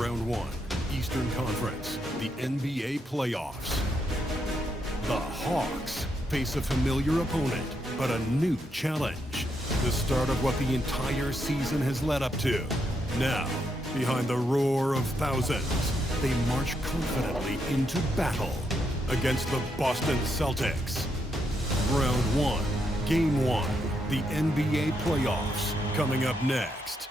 Round 1, Eastern Conference, the NBA playoffs. The Hawks face a familiar opponent, but a new challenge. The start of what the entire season has led up to. Now, behind the roar of thousands, they march confidently into battle against the Boston Celtics. Round 1, Game 1, the NBA playoffs, coming up next.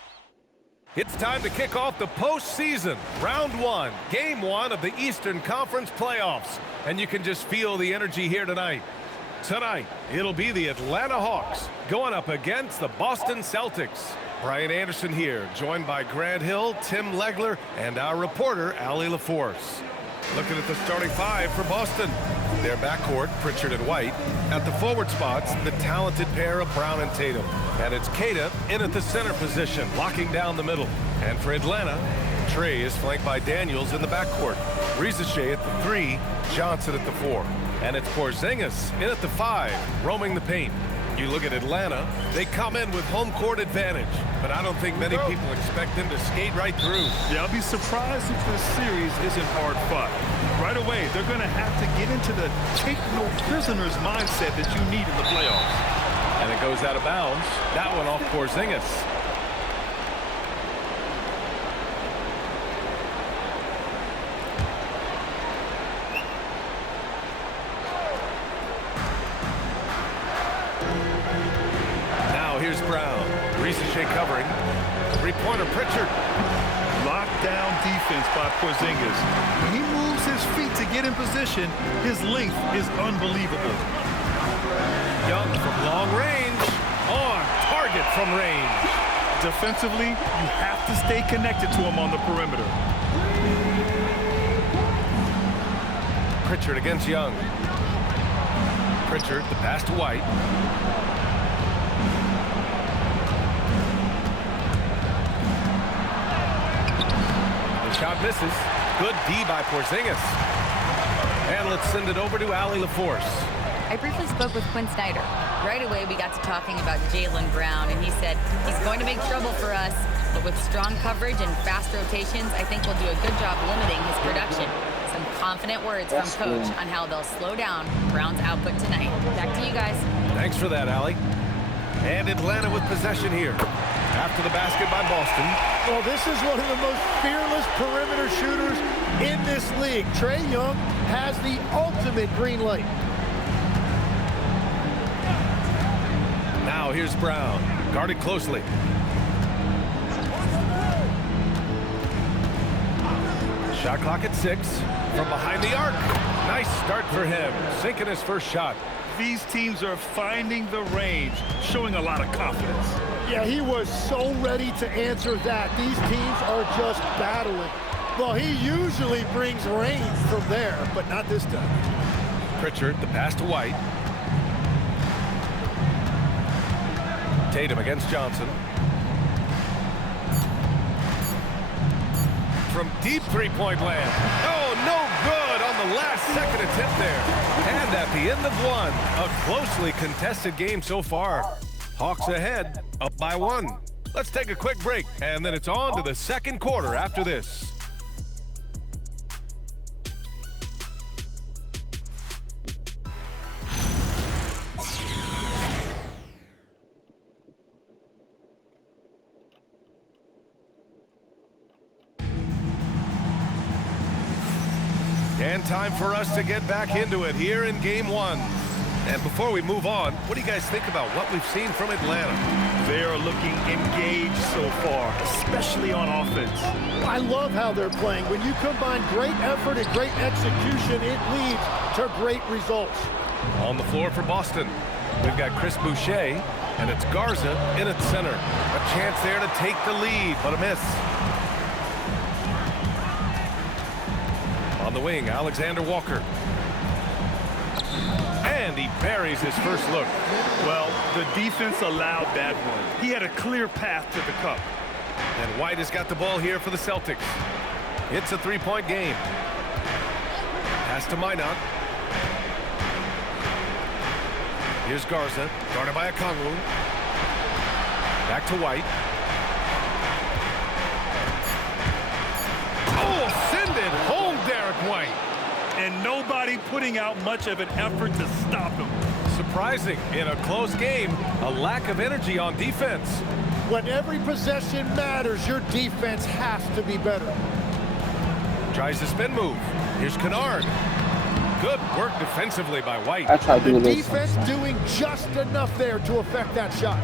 It's time to kick off the postseason. Round 1, Game 1 of the Eastern Conference playoffs. And you can just feel the energy here tonight. Tonight, it'll be the Atlanta Hawks going up against the Boston Celtics. Brian Anderson here, joined by Grant Hill, Tim Legler, and our reporter, Allie LaForce. Looking at the starting five for Boston. Their backcourt, Pritchard and White. At the forward spots, the talented pair of Brown and Tatum. And it's Queta in at the center position, locking down the middle. And for Atlanta, Trey is flanked by Daniels in the backcourt. Rizachet at the 3, Johnson at the 4. And it's Porzingis in at the 5, roaming the paint. You look at Atlanta, they come in with home court advantage, but I don't think many people expect them to skate right through. Yeah, I'll be surprised if this series isn't hard fought. Right away, they're going to have to get into the take no prisoners mindset that you need in the playoffs. And it goes out of bounds. That one off Porzingis. Here's Brown. Rizachet covering. Three-pointer Pritchard. Lockdown defense by Porzingis. When he moves his feet to get in position, his length is unbelievable. Young from long range. On target from range. Defensively, you have to stay connected to him on the perimeter. Pritchard against Young. Pritchard, the pass to White. Shot misses. Good D by Porzingis. And let's send it over to Allie LaForce. I briefly spoke with Quinn Snyder. Right away, we got to talking about Jaylen Brown, and he said he's going to make trouble for us, but with strong coverage and fast rotations, I think we'll do a good job limiting his production. Some confident words from Coach on how they'll slow down Brown's output tonight. Back to you guys. Thanks for that, Allie. And Atlanta with possession here. After the basket by Boston. Well, this is one of the most fearless perimeter shooters in this league. Trae Young has the ultimate green light. Now here's Brown, guarded closely. Shot clock at 6 from behind the arc. Nice start for him, sinking his first shot. These teams are finding the range, showing a lot of confidence. Yeah, he was so ready to answer that. These teams are just battling. Well, he usually brings rain from there, but not this time. Pritchard, the pass to White. Tatum against Johnson. From deep three-point land. Oh, no good on the last second attempt there. And at the end of one, a closely contested game so far. Hawks ahead, up by 1. Let's take a quick break, and then it's on to the second quarter after this. And time for us to get back into it here in Game 1. And before we move on, what do you guys think about what we've seen from Atlanta? They are looking engaged so far, especially on offense. I love how they're playing. When you combine great effort and great execution, it leads to great results. On the floor for Boston, we've got Chris Boucher, and it's Garza in at center. A chance there to take the lead, but a miss. On the wing, Alexander Walker. And he buries his first look. Well, the defense allowed that one. He had a clear path to the cup. And White has got the ball here for the Celtics. It's a three-point game. Pass to Minot. Here's Garza, guarded by Okongwu. Back to White. and nobody putting out much of an effort to stop him. Surprising in a close game, a lack of energy on defense. When every possession matters, your defense has to be better. Tries the spin move. Here's Kennard. Good work defensively by White. I tried The doing this. defense doing just enough there to affect that shot.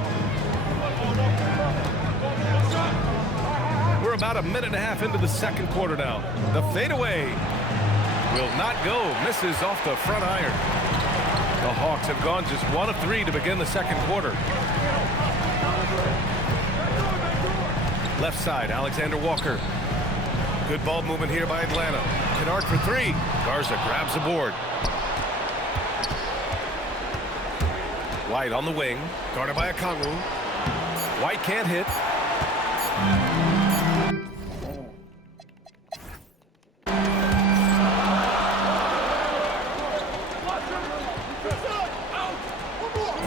We're about a minute and a half into the second quarter now. The fadeaway will not go. Misses off the front iron. The Hawks have gone just 1 of 3 to begin the second quarter. Left side, Alexander Walker. Good ball movement here by Atlanta. Kennard for 3. Garza grabs the board. White on the wing. Guarded by Okongwu. White can't hit.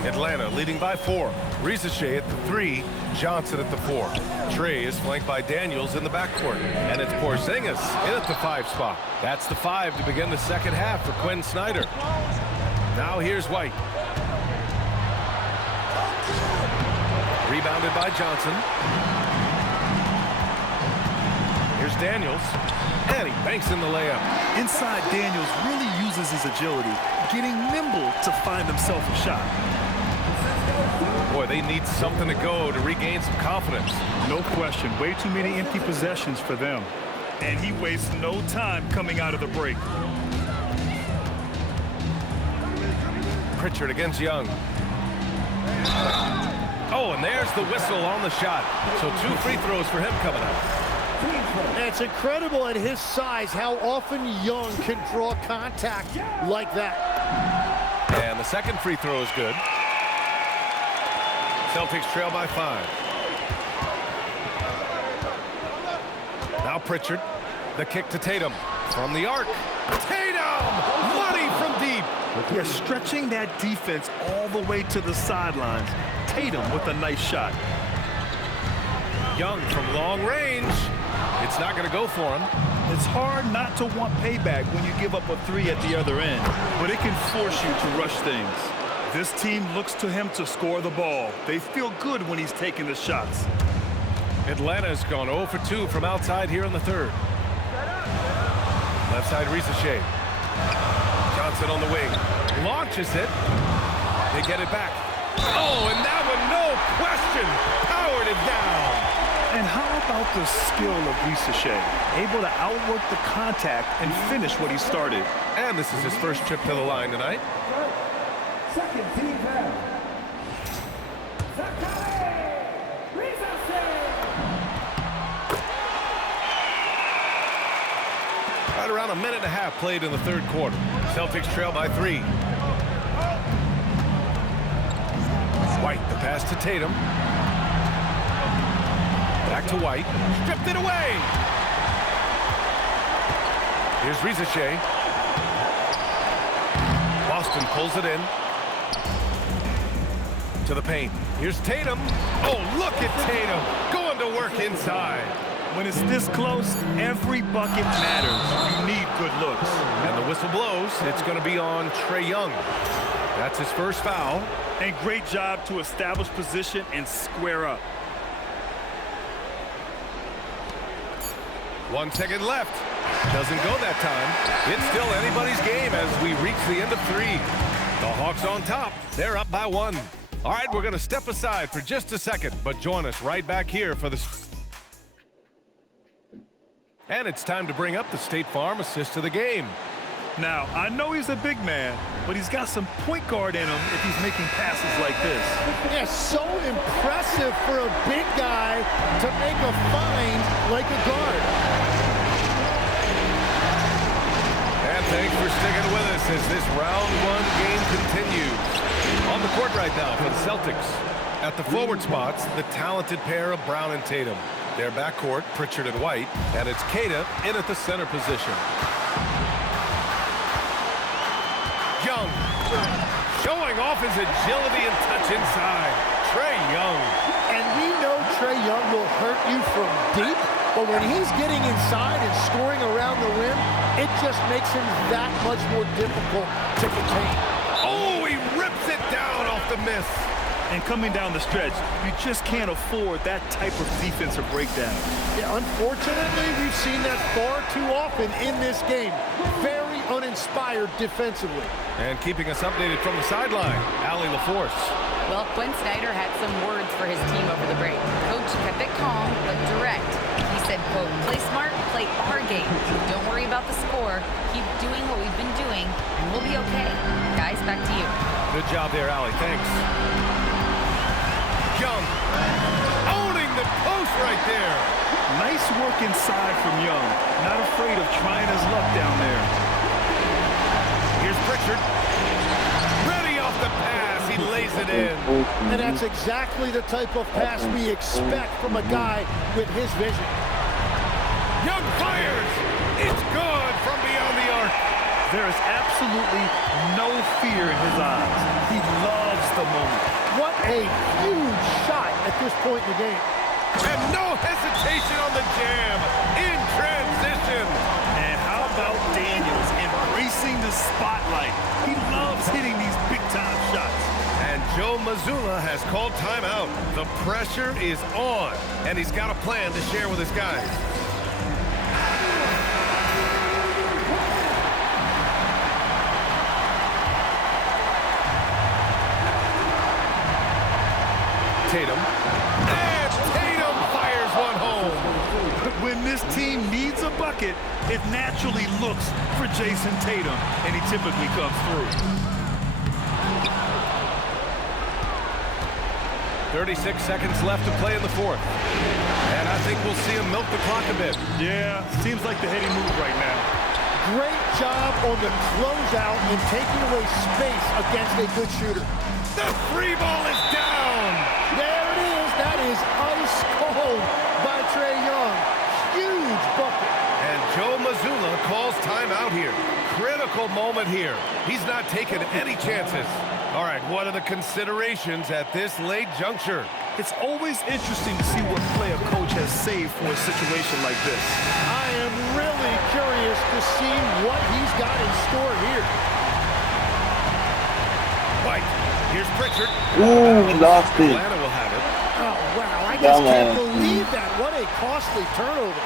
Atlanta leading by 4. Risache at the 3. Johnson at the 4. Trey is flanked by Daniels in the backcourt. And it's Porzingis in at the 5 spot. That's the 5 to begin the second half for Quinn Snyder. Now here's White. Rebounded by Johnson. Here's Daniels. And he banks in the layup. Inside, Daniels really uses his agility, getting nimble to find himself a shot. Boy, they need something to go to regain some confidence. No question, way too many empty possessions for them. And he wastes no time coming out of the break. Pritchard against Young. Oh, and there's the whistle on the shot. So 2 free throws for him coming up. And it's incredible at his size how often Young can draw contact like that. And the second free throw is good. Celtics trail by 5. Now Pritchard. The kick to Tatum. From the arc. Tatum! Money from deep. Yeah, stretching that defense all the way to the sidelines. Tatum with a nice shot. Young from long range. It's not going to go for him. It's hard not to want payback when you give up a 3 at the other end, but it can force you to rush things. This team looks to him to score the ball. They feel good when he's taking the shots. Atlanta's gone 0 for 2 from outside here in the third. Left side, Risache. Johnson on the wing. Launches it. They get it back. Oh, and that one, no question, powered it down. And how about the skill of Risache? Able to outwork the contact and finish what he started. And this is his first trip to the line tonight. Second team foul. Right around a minute and a half played in the third quarter. Celtics trail by 3. White, the pass to Tatum. Back to White. Stripped it away. Here's Risache. Boston pulls it in. To the paint. Here's Tatum. Oh, look at Tatum going to work inside. When it's this close, every bucket matters. You need good looks. And the whistle blows. It's going to be on Trae Young. That's his first foul. And great job to establish position and square up. 1 second left. Doesn't go that time. It's still anybody's game as we reach the end of 3. The Hawks on top. They're up by 1. All right, we're going to step aside for just a second, but join us right back here for the... And it's time to bring up the State Farm assist of the game. Now, I know he's a big man, but he's got some point guard in him if he's making passes like this. Yeah, so impressive for a big guy to make a find like a guard. And thanks for sticking with us as this round 1 game continues. On the court right now for the Celtics. At the forward spots, the talented pair of Brown and Tatum. Their backcourt, Pritchard and White, and it's Queta in at the center position. Young, showing off his agility and touch inside. Trae Young. And we know Trae Young will hurt you from deep, but when he's getting inside and scoring around the rim, it just makes him that much more difficult to contain. Oh, he rips it down off the miss. And coming down the stretch, you just can't afford that type of defensive breakdown. Yeah, unfortunately, we've seen that far too often in this game. Very uninspired defensively. And keeping us updated from the sideline, Allie LaForce. Well, Quinn Snyder had some words for his team over the break. Coach kept it calm but direct. He said, quote, play smart, play our game. Don't worry about the score. Keep doing what we've been doing, and we'll be okay. Guys, back to you. Good job there, Allie. Thanks. Young, owning the post right there. Nice work inside from Young. Not afraid of trying his luck down there. Here's Pritchard. Ready off the pass. He lays it in. And that's exactly the type of pass we expect from a guy with his vision. Young fires. It's good from beyond the arc. There is absolutely no fear in his eyes. He loves the moment. What a huge shot at this point in the game. And no hesitation on the jam. In transition. And how about Daniels embracing the spotlight? He loves hitting these big-time shots. And Joe Mazzulla has called timeout. The pressure is on, and he's got a plan to share with his guys. Tatum. And Tatum fires one home. When this team needs a bucket, it naturally looks for Jason Tatum, and he typically comes through. 36 seconds left to play in the fourth. And I think we'll see him milk the clock a bit. Yeah, seems like the heady move right now. Great job on the closeout and taking away space against a good shooter. The free ball is down. There it is. That is ice cold by Trae Young. Huge bucket. And Joe Mazzulla calls timeout here. Critical moment here. He's not taking any chances. All right, what are the considerations at this late juncture? It's always interesting to see what play a coach has saved for a situation like this. I am really curious to see what he's got in store here. White. Here's Pritchard. Ooh, lost it. Atlanta will have it. Oh, wow. I just can't believe that. What a costly turnover.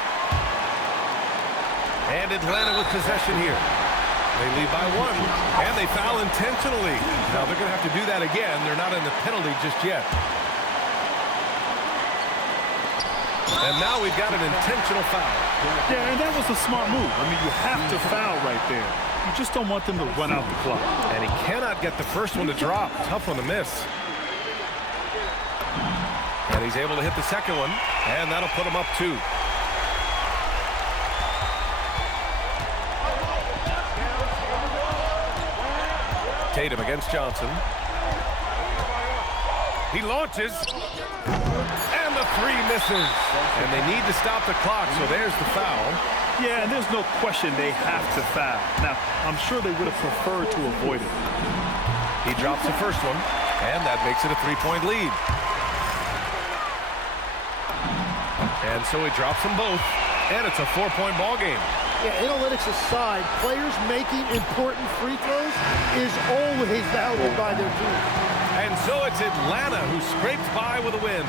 And Atlanta with possession here. They lead by one, and they foul intentionally. Now they're going to have to do that again. They're not in the penalty just yet. And now we've got an intentional foul. Yeah, and that was a smart move. I mean, you have to foul right there. You just don't want them to run out the clock. And he cannot get the first one to drop. Tough one to miss. And he's able to hit the second one, and that'll put him up 2. Tatum against Johnson. He launches. And the 3 misses. And they need to stop the clock, so there's the foul. Yeah, and there's no question they have to foul. Now, I'm sure they would have preferred to avoid it. He drops the first one, and that makes it a 3-point lead. And so he drops them both, and it's a 4-point ball game. Yeah, analytics aside, players making important free throws is always valued by their team. And so it's Atlanta who scraped by with a win.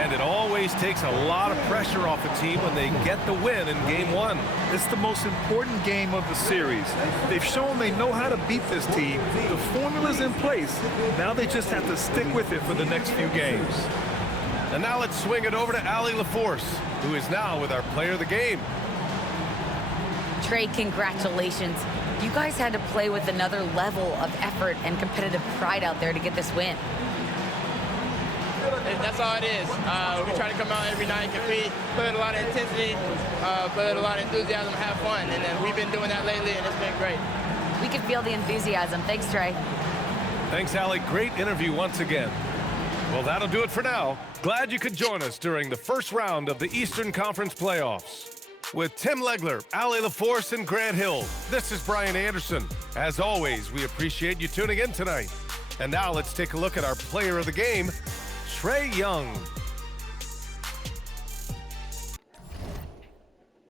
And it always takes a lot of pressure off a team when they get the win in Game 1. It's the most important game of the series. They've shown they know how to beat this team. The formula's in place. Now they just have to stick with it for the next few games. And now let's swing it over to Allie LaForce, who is now with our player of the game. Trae, congratulations. You guys had to play with another level of effort and competitive pride out there to get this win. That's all it is. We try to come out every night, compete, put a lot of intensity, put a lot of enthusiasm, have fun. And then we've been doing that lately, and it's been great. We can feel the enthusiasm. Thanks, Trae. Thanks, Allie. Great interview once again. Well, that'll do it for now. Glad you could join us during the first round of the Eastern Conference playoffs. With Tim Legler, Allie LaForce, and Grant Hill, this is Brian Anderson. As always, we appreciate you tuning in tonight. And now let's take a look at our player of the game, Trae Young.